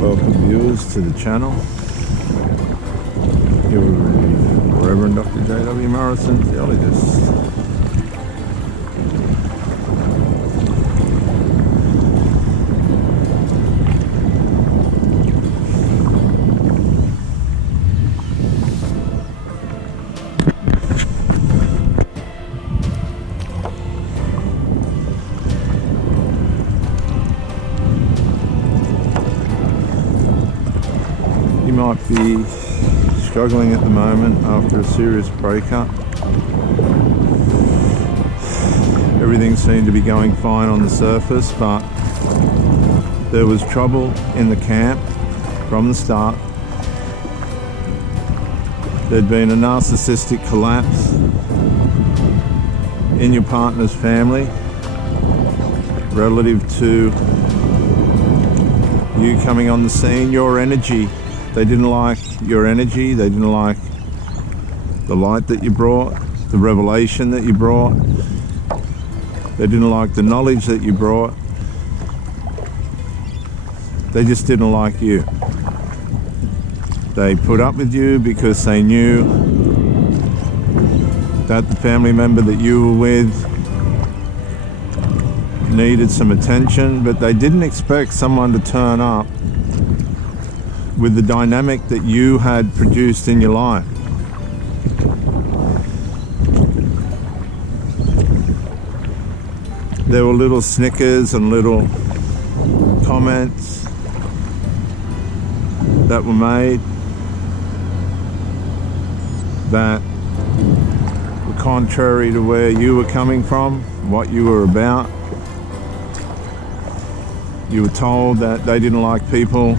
Welcome viewers to the channel. Here with Reverend Dr. J.W. Morrison Theologist. You might be struggling at the moment after a serious breakup. Everything seemed to be going fine on the surface, but there was trouble in the camp from the start. There'd been a narcissistic collapse in your partner's family relative to you coming on the scene, your energy. They didn't like your energy, they didn't like the light that you brought, the revelation that you brought. They didn't like the knowledge that you brought. They just didn't like you. They put up with you because they knew that the family member that you were with needed some attention, but they didn't expect someone to turn up with the dynamic that you had produced in your life. There were little snickers and little comments that were made that were contrary to where you were coming from, what you were about. You were told that they didn't like people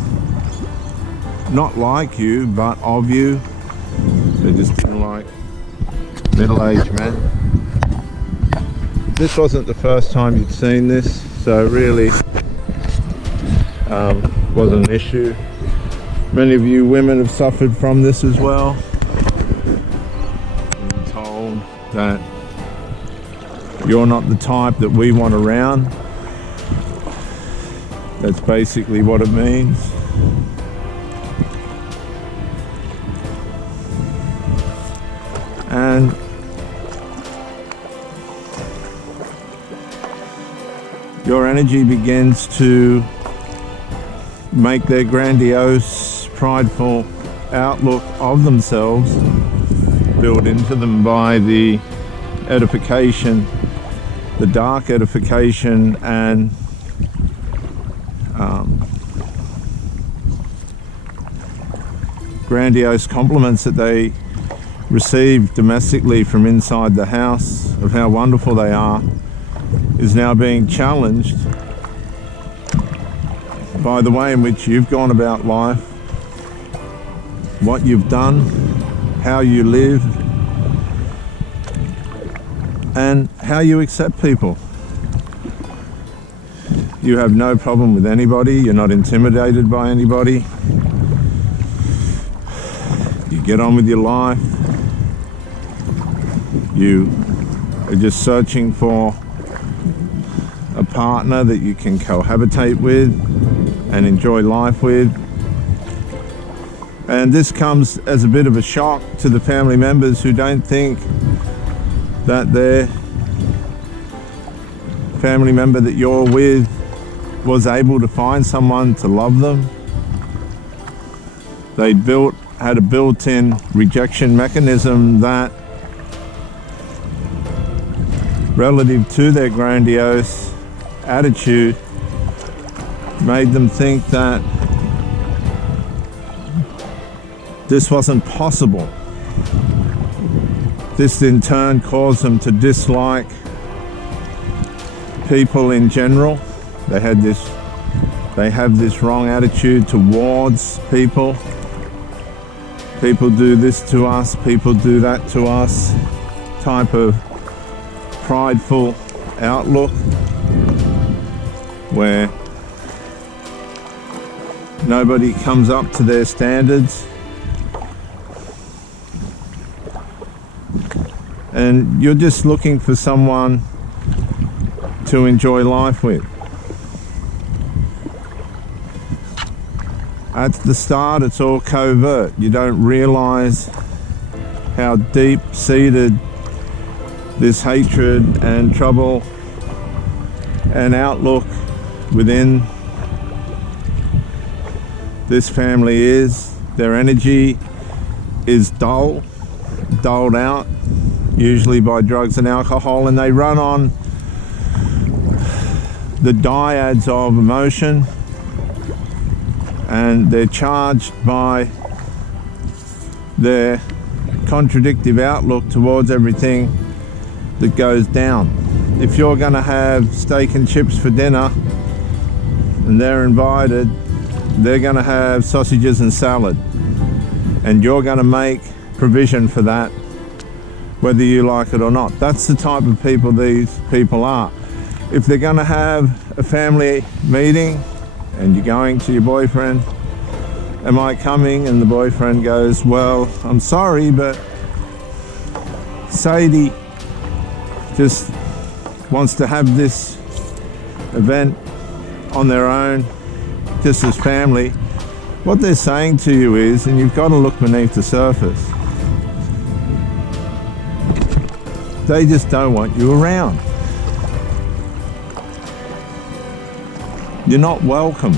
not like you, but of you. They just didn't like middle-aged men. This wasn't the first time you'd seen this, so it really wasn't an issue. Many of you women have suffered from this as well. Being told that you're not the type that we want around. That's basically what it means. And your energy begins to make their grandiose, prideful outlook of themselves built into them by the edification, the dark edification and grandiose compliments that they receive domestically from inside the house of how wonderful they are is now being challenged by the way in which you've gone about life, what you've done, how you live, and how you accept people. You have no problem with anybody, you're not intimidated by anybody, you get on with your life. You are just searching for a partner that you can cohabitate with and enjoy life with. And this comes as a bit of a shock to the family members who don't think that their family member that you're with was able to find someone to love them. They had a built-in rejection mechanism that relative to their grandiose attitude made them think that this wasn't possible. This in turn caused them to dislike people in general. They have this wrong attitude towards people. People do this to us, people do that to us, type of prideful outlook where nobody comes up to their standards, and you're just looking for someone to enjoy life with. At the start, it's all covert. You don't realize how deep-seated this hatred and trouble and outlook within this family is. Their energy is dulled out, usually by drugs and alcohol, and they run on the dyads of emotion, and they're charged by their contradictive outlook towards everything that goes down. If you're going to have steak and chips for dinner and they're invited, they're going to have sausages and salad, and you're going to make provision for that whether you like it or not. That's the type of people these people are. If they're going to have a family meeting and you're going to your boyfriend, am I coming? And the boyfriend goes, well, I'm sorry, but Sadie just wants to have this event on their own, just as family. What they're saying to you is, and you've got to look beneath the surface, they just don't want you around. You're not welcome.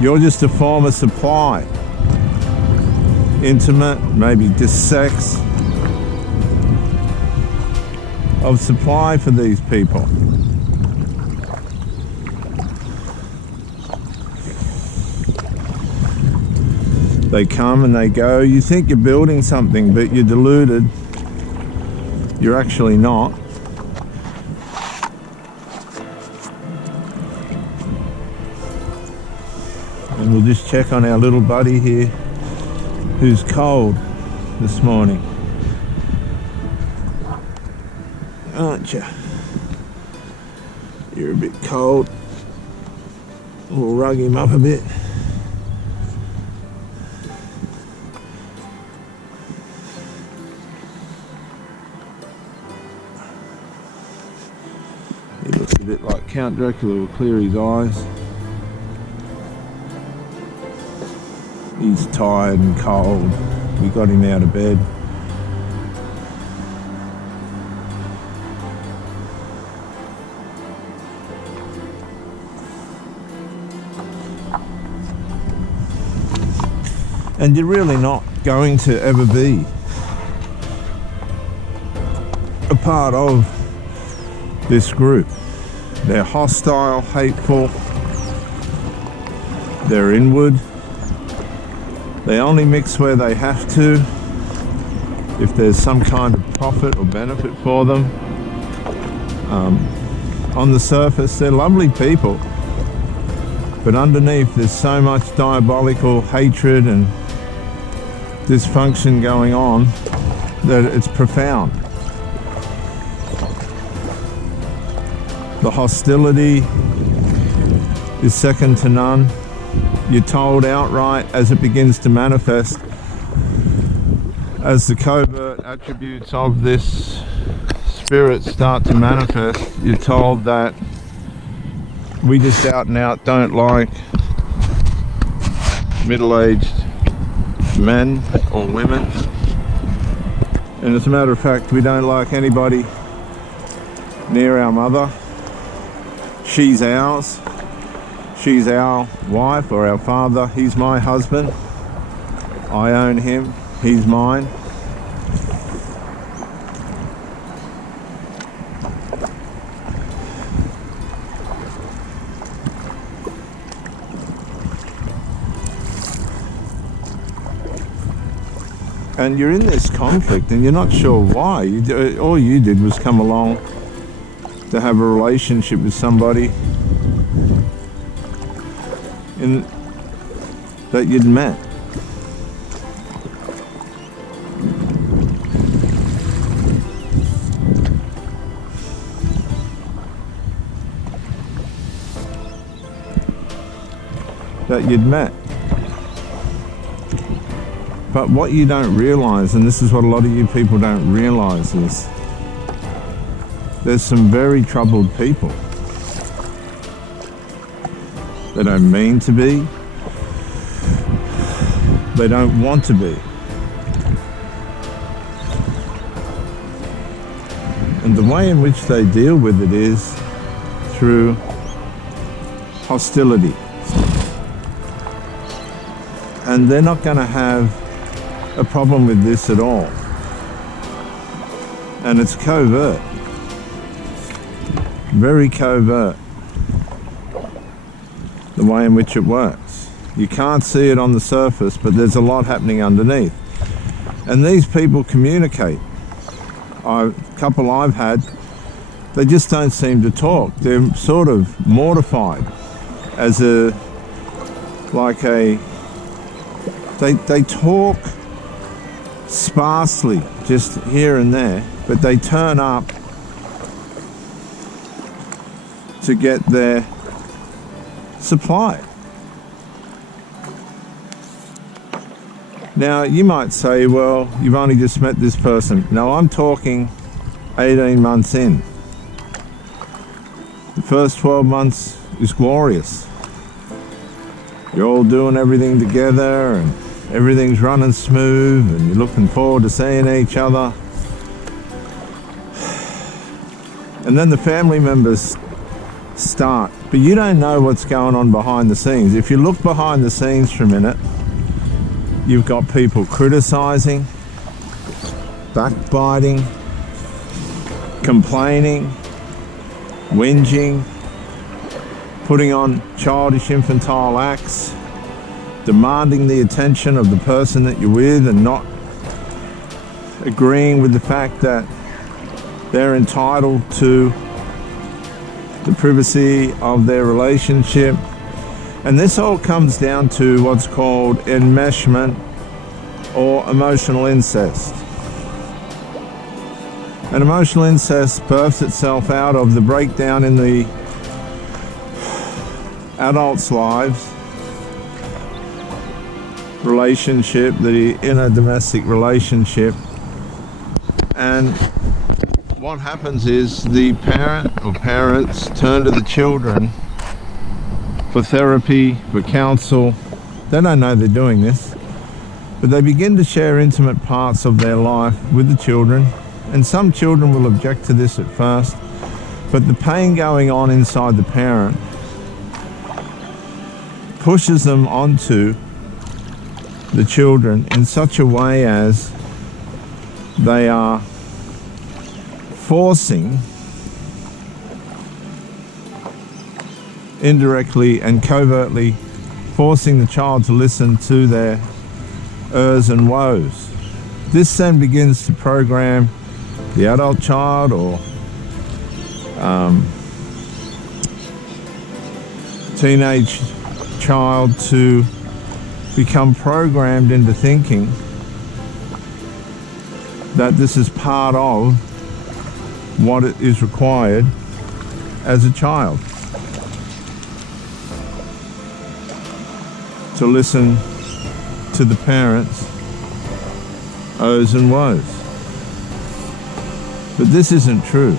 You're just a form of supply. Intimate, maybe just sex, of supply for these people. They come and they go. You think you're building something, but you're deluded. You're actually not. And we'll just check on our little buddy here, who's cold this morning. Aren't you? You're a bit cold. We'll rug him up a bit. He looks a bit like Count Dracula. Will clear his eyes. He's tired and cold. We got him out of bed. And you're really not going to ever be a part of this group. They're hostile, hateful, they're inward. They only mix where they have to, if there's some kind of profit or benefit for them. On the surface, they're lovely people, but underneath there's so much diabolical hatred and dysfunction going on that it's profound. The hostility is second to none. You're told outright as it begins to manifest, as the covert attributes of this spirit start to manifest, you're told that we just out and out don't like middle-aged men or women. And as a matter of fact, we don't like anybody near our mother. She's ours. She's our wife or our father. He's my husband. I own him. He's mine. And you're in this conflict and you're not sure why. All you did was come along to have a relationship with somebody that you'd met. But what you don't realize, and this is what a lot of you people don't realize, is there's some very troubled people They don't mean to be. They don't want to be. And the way in which they deal with it is through hostility. And they're not going to have a problem with this at all. And it's covert. Very covert. The way in which it works. You can't see it on the surface, but there's a lot happening underneath. And these people communicate. A couple I've had, they just don't seem to talk. They're sort of mortified as they talk sparsely, just here and there, but they turn up to get their supply. Now, you might say, well, you've only just met this person. No, I'm talking 18 months in. The first 12 months is glorious. You're all doing everything together and everything's running smooth and you're looking forward to seeing each other. And then the family members start, but you don't know what's going on behind the scenes. If you look behind the scenes for a minute, you've got people criticizing, backbiting, complaining, whinging, putting on childish infantile acts, demanding the attention of the person that you're with and not agreeing with the fact that they're entitled to the privacy of their relationship. And this all comes down to what's called enmeshment or emotional incest. And emotional incest births itself out of the breakdown in the adults' lives, relationship, the inner domestic relationship. And what happens is the parent or parents turn to the children for therapy, for counsel. They don't know they're doing this, but they begin to share intimate parts of their life with the children. And some children will object to this at first, but the pain going on inside the parent pushes them onto the children in such a way as they are forcing, indirectly and covertly forcing the child to listen to their ers and woes. This then begins to program the adult child or teenage child to become programmed into thinking that this is part of what it is required as a child. To listen to the parents' ohs and woes. But this isn't true.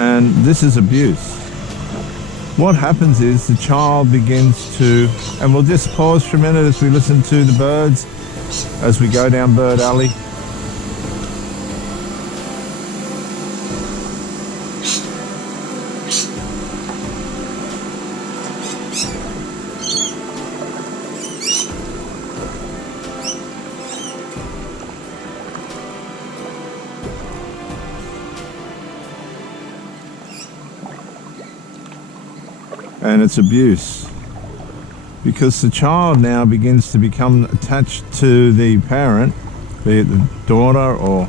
And this is abuse. What happens is the child begins to, and we'll just pause for a minute as we listen to the birds as we go down Bird Alley. And it's abuse because the child now begins to become attached to the parent, be it the daughter or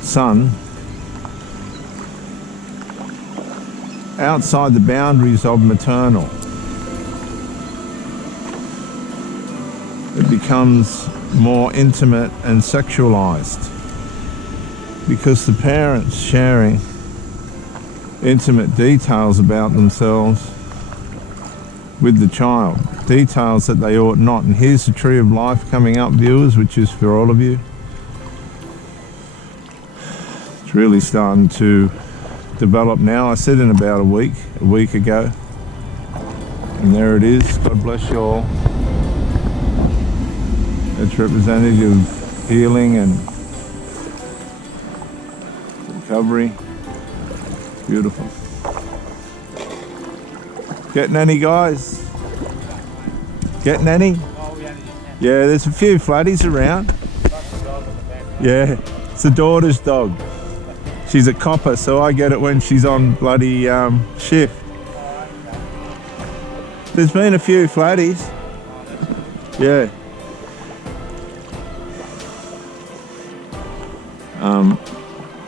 son, outside the boundaries of maternal. It becomes more intimate and sexualized because the parents sharing intimate details about themselves with the child, details that they ought not. And here's the tree of life coming up, viewers, which is for all of you. It's really starting to develop now. I said in about a week ago. And there it is. God bless you all. It's representative of healing and recovery. Beautiful. Getting any, guys? Getting any? Yeah, there's a few flatties around. Yeah, it's the daughter's dog. She's a copper, so I get it when she's on bloody shift. There's been a few flatties. Yeah.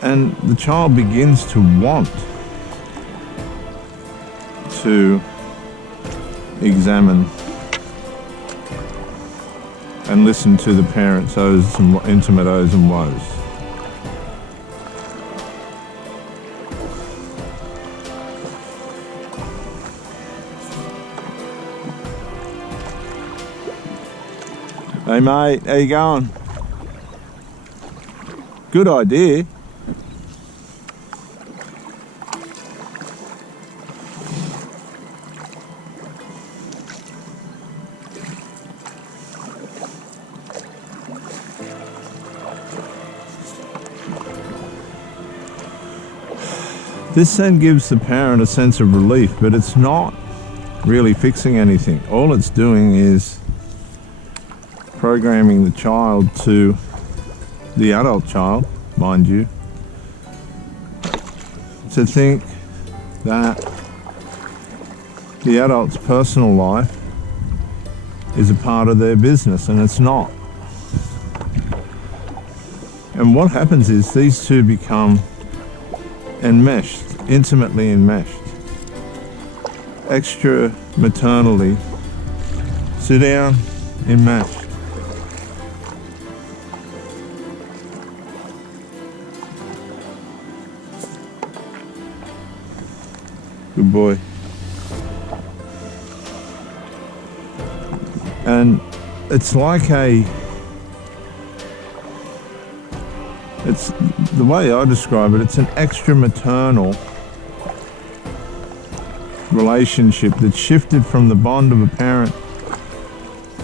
And the child begins to want to examine and listen to the parents' o's and intimate o's and woes. Hey mate, how you going? Good idea. This then gives the parent a sense of relief, but it's not really fixing anything. All it's doing is programming the child to, the adult child, mind you, to think that the adult's personal life is a part of their business, and it's not. And what happens is these two become enmeshed, intimately enmeshed, extra maternally, sit down, enmeshed. Good boy. And it's like it's the way I describe it, it's an extra maternal relationship that's shifted from the bond of a parent,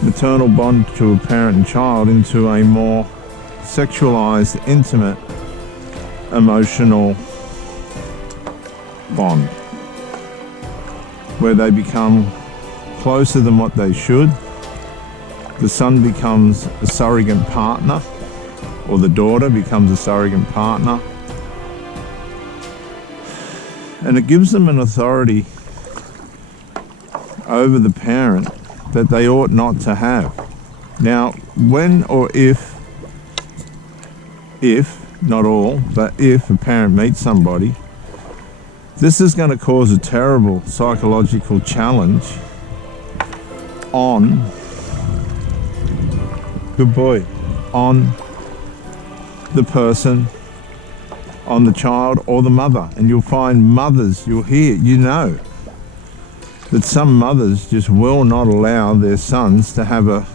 maternal bond to a parent and child, into a more sexualized, intimate, emotional bond, where they become closer than what they should. The son becomes a surrogate partner, or the daughter becomes a surrogate partner, and it gives them an authority over the parent that they ought not to have. Now, when or if, not all, but if a parent meets somebody, this is going to cause a terrible psychological challenge on, good boy, on the person, on the child or the mother. And you'll find mothers, you'll hear, you know, that some mothers just will not allow their sons to have a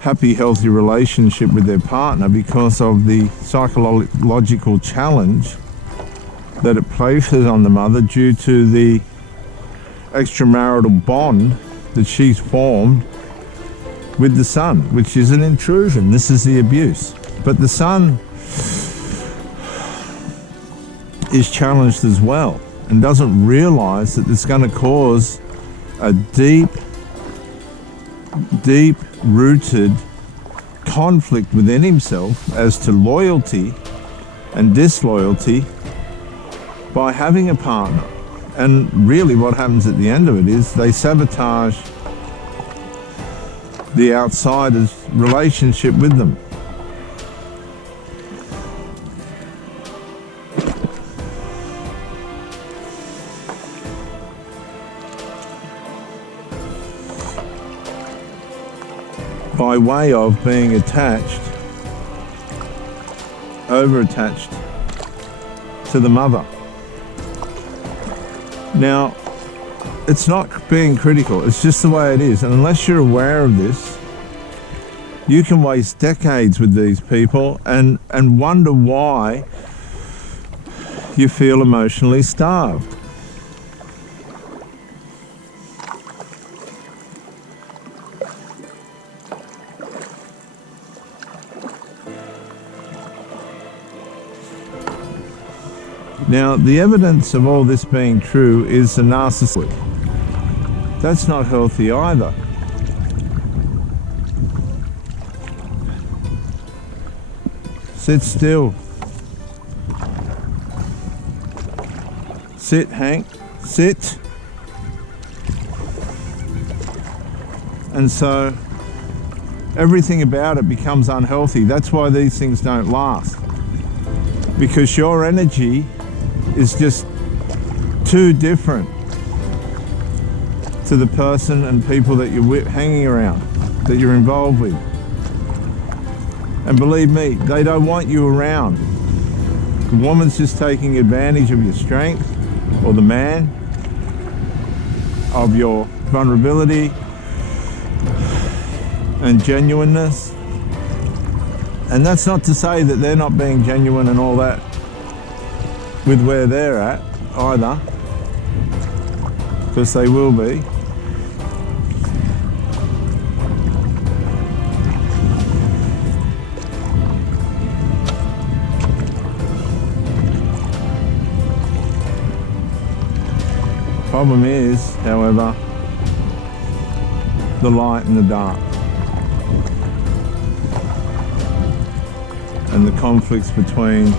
happy, healthy relationship with their partner because of the psychological challenge that it places on the mother due to the extramarital bond that she's formed with the son, which is an intrusion. This is the abuse. But the son is challenged as well and doesn't realize that it's going to cause a deep-rooted conflict within himself as to loyalty and disloyalty by having a partner. And really what happens at the end of it is they sabotage the outsider's relationship with them. By way of being attached, over-attached to the mother. Now, it's not being critical, it's just the way it is. And unless you're aware of this, you can waste decades with these people and wonder why you feel emotionally starved. Now, the evidence of all this being true is the narcissist. That's not healthy either. Sit still. Sit, Hank. Sit. And so everything about it becomes unhealthy. That's why these things don't last. Because your energy is just too different to the person and people that you're hanging around, that you're involved with. And believe me, they don't want you around. The woman's just taking advantage of your strength, or the man, of your vulnerability and genuineness. And that's not to say that they're not being genuine and all that with where they're at either, because they will be. Problem is, however, the light and the dark, and the conflicts between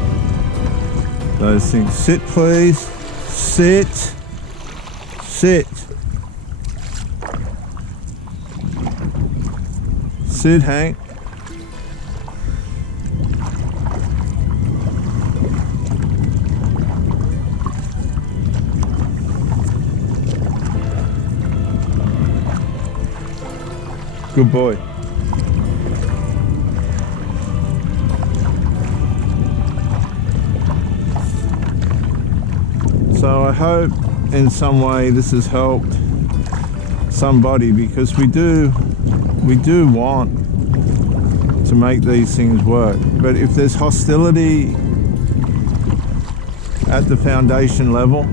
those things. Sit, please. Sit. Sit. Sit, Hank. Good boy. So I hope in some way this has helped somebody, because we do want to make these things work. But if there's hostility at the foundation level,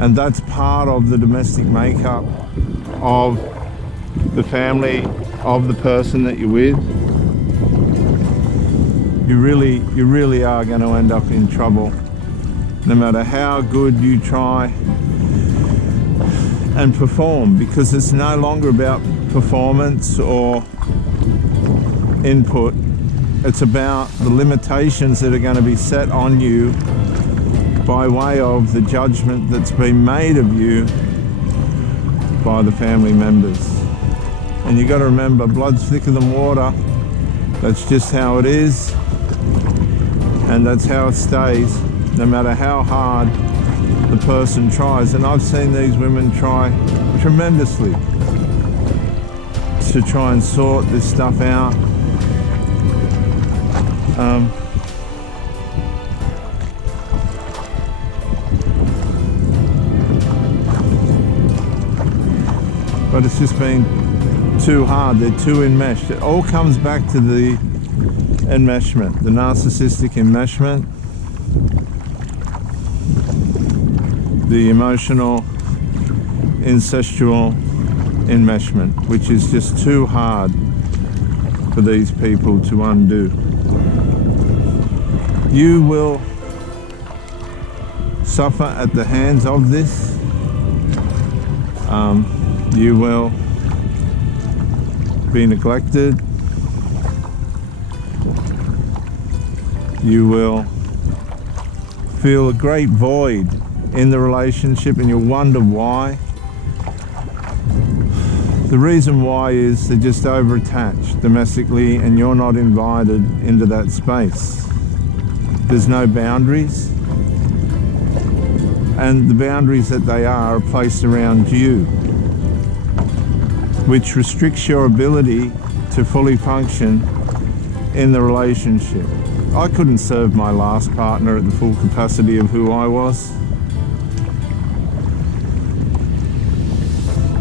and that's part of the domestic makeup of the family of the person that you're with, you really are going to end up in trouble, no matter how good you try and perform, because it's no longer about performance or input. It's about the limitations that are going to be set on you by way of the judgment that's been made of you by the family members. And you got to remember, blood's thicker than water. That's just how it is, and that's how it stays, no matter how hard the person tries. And I've seen these women try tremendously to try and sort this stuff out. But it's just been too hard. They're too enmeshed. It all comes back to the enmeshment, the narcissistic enmeshment, the emotional incestual enmeshment, which is just too hard for these people to undo. You will suffer at the hands of this. You will be neglected. You will feel a great void in the relationship, and you'll wonder why. The reason why is they're just over-attached domestically, and you're not invited into that space. There's no boundaries, and the boundaries that they are placed around you, which restricts your ability to fully function in the relationship. I couldn't serve my last partner at the full capacity of who I was.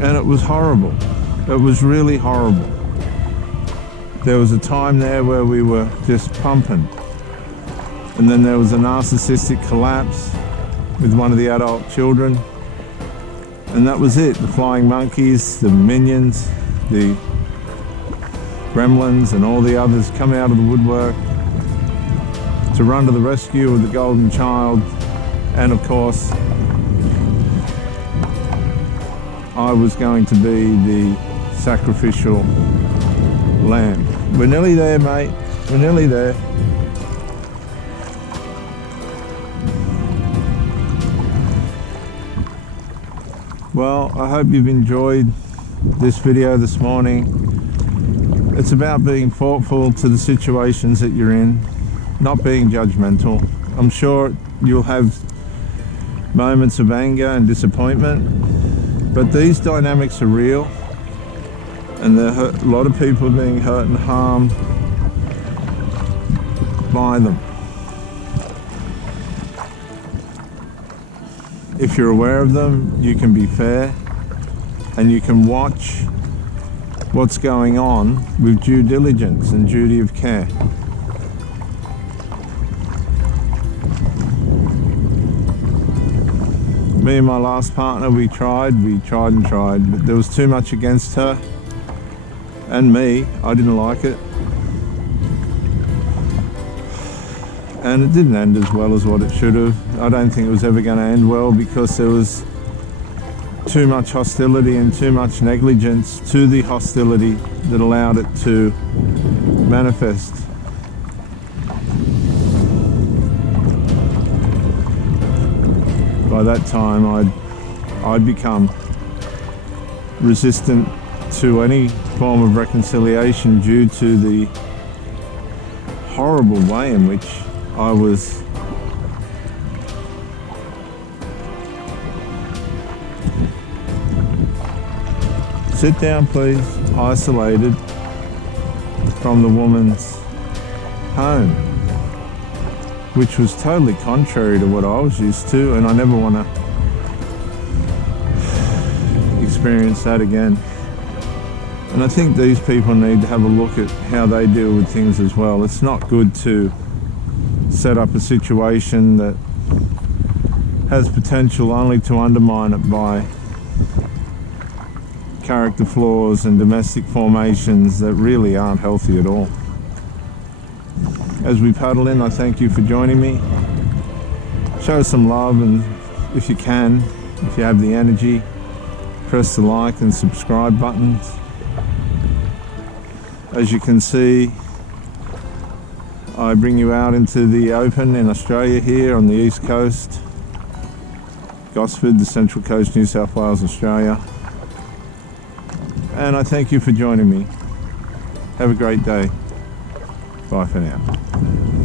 And it was horrible. It was really horrible. There was a time there where we were just pumping. And then there was a narcissistic collapse with one of the adult children. And that was it. The flying monkeys, the minions, the gremlins and all the others come out of the woodwork to run to the rescue of the golden child. And of course, I was going to be the sacrificial lamb. We're nearly there, mate. We're nearly there. Well, I hope you've enjoyed this video this morning. It's about being thoughtful to the situations that you're in, not being judgmental. I'm sure you'll have moments of anger and disappointment, but these dynamics are real, and there are a lot of people being hurt and harmed by them. If you're aware of them, you can be fair and you can watch what's going on with due diligence and duty of care. Me and my last partner, we tried and tried, but there was too much against her and me. I didn't like it. And it didn't end as well as what it should have. I don't think it was ever going to end well because there was too much hostility and too much negligence to the hostility that allowed it to manifest. By that time, I'd become resistant to any form of reconciliation due to the horrible way in which I was sit down please, isolated from the woman's home, which was totally contrary to what I was used to, and I never want to experience that again. And I think these people need to have a look at how they deal with things as well. It's not good to set up a situation that has potential only to undermine it by character flaws and domestic formations that really aren't healthy at all. As we paddle in, I thank you for joining me. Show some love, and if you can, if you have the energy, press the like and subscribe buttons. As you can see, I bring you out into the open in Australia here on the east coast, Gosford, the Central Coast, New South Wales, Australia. And I thank you for joining me. Have a great day. Bye for now.